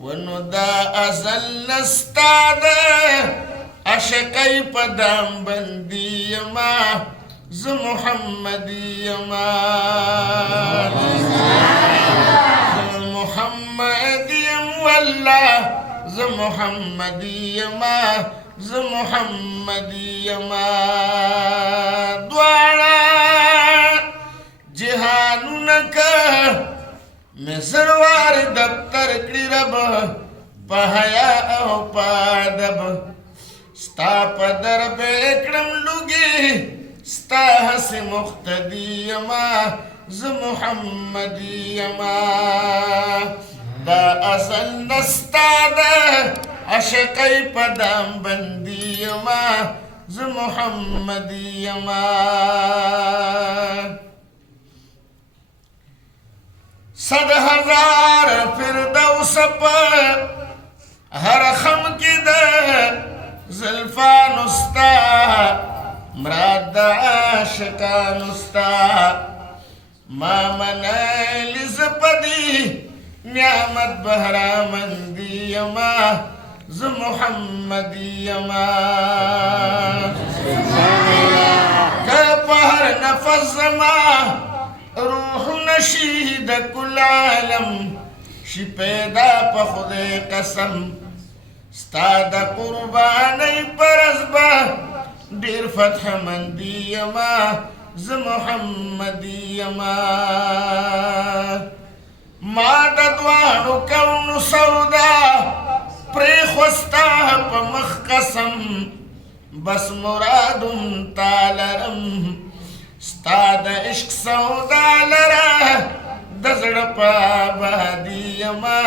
ونو دا ازل نستاد عشقی پدام بندی یما ز محمدی یما محمدی یم والله ز محمدی یما ز محمدی یما دوارا جهانونک مزروار دفتر کړي رب په حیا او په ادب ستا په دربه کړم لوګي ستا هسې مقتدي یما ز محمدي یما دا ازل نستا ده عشقی په دام بندي یما ز محمدي یما صد ہزار فردوس پر ہر خم کی دے زلفان استا مراد عاشقان استا ما منیل زپدی نعمت بہرا مندی یما ز محمدی یما کہ پہر نفس زما روح نشید کل عالم شی پیدا پا خود قسم ستا دا قربانی پرزبا دیر فتح مندی یما ز محمدی یما ما ددوانو کون سودا پریخوستا پا مخ قسم بس مرادم تالرم ستا د عشق سودا لرا د زړه په آبادي یما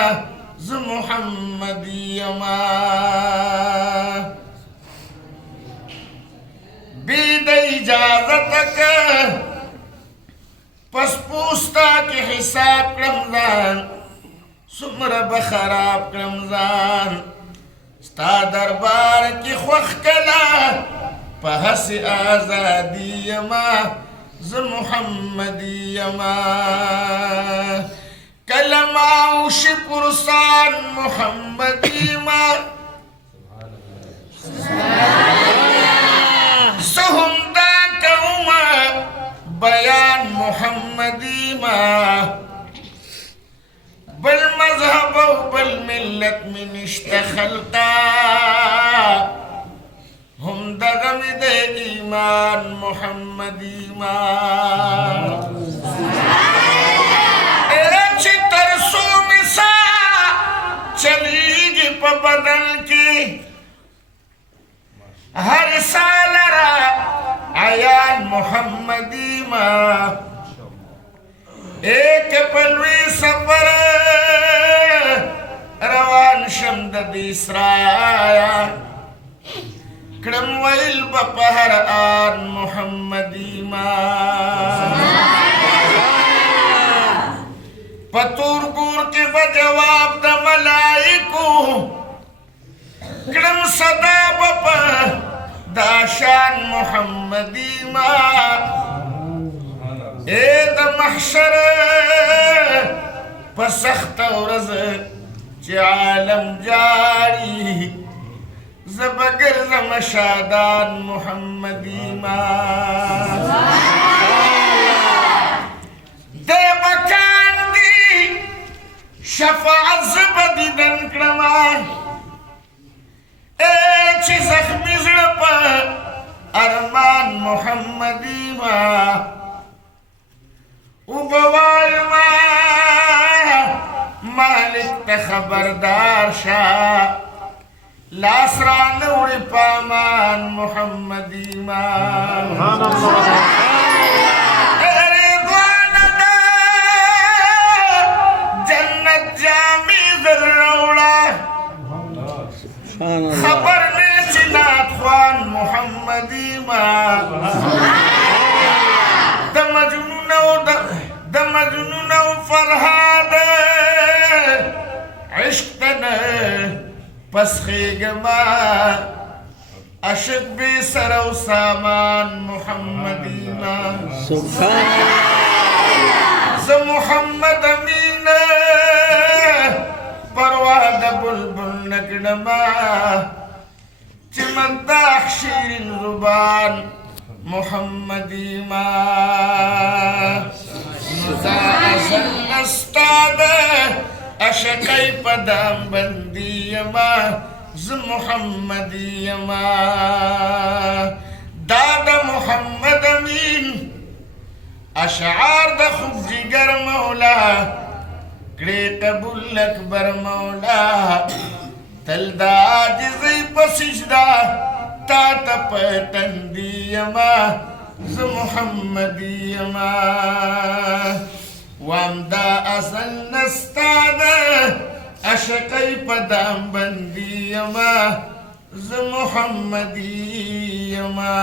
ز محمدي یما بی د اجازتک پس پوستا کې حساب کړم ځان څومره به خراب کړم ځان ستا دربار کې خوښ کله په هسې ازادي یما ز محمدي یما کلمه او شکرسان محمدي ما سهم دا کوما بیان محمدي ما بل مذهب او بل ملت من اشتخلتا هم دغم دے ایمان محمدی ایمان چی ترسو مسا چلیگی پا بدن کی ہر سال را عیان محمدی ایمان ایک پلوی سفر روان شمد دیسرایا کرم ویل بپہر آن محمدی ما پتور گور کے بجواب دا ملائکو کرم صدا بپا داشان محمدی ما اے دا محشر پسخت ورز چی عالم جاری زبگر زمشادان محمدی ما دے بکان دی شفاعت زبدی دن کرمان اے چی زخمی زرپا ارمان محمدی ما او بوال ما مالک تخبردار شاہ لاسران اوڑی پامان محمدی ایمان رضوان دا جنت جامی ذر روڑا خبر نے چنات خوان محمدی ایمان دا مجنون و فرحاد عشق تنہ پس خیگما عشق بی سر و سامان محمدی ایمان سبحان ز محمد امین پرواز د بلبل نکړما چمنتا شیرین زبان محمدی ما نزا ازل استاد اشقی پدام بندی ما ز محمدی ما دادا محمد امین اشعار د خوب جگر مولا کړي قبول اکبر مولا تل دا عاجزی په سجدا تا ته پتندی یما ز محمدی یما وام دا اصل نستا ده عشقی په دام بندي یما ز محمدی یما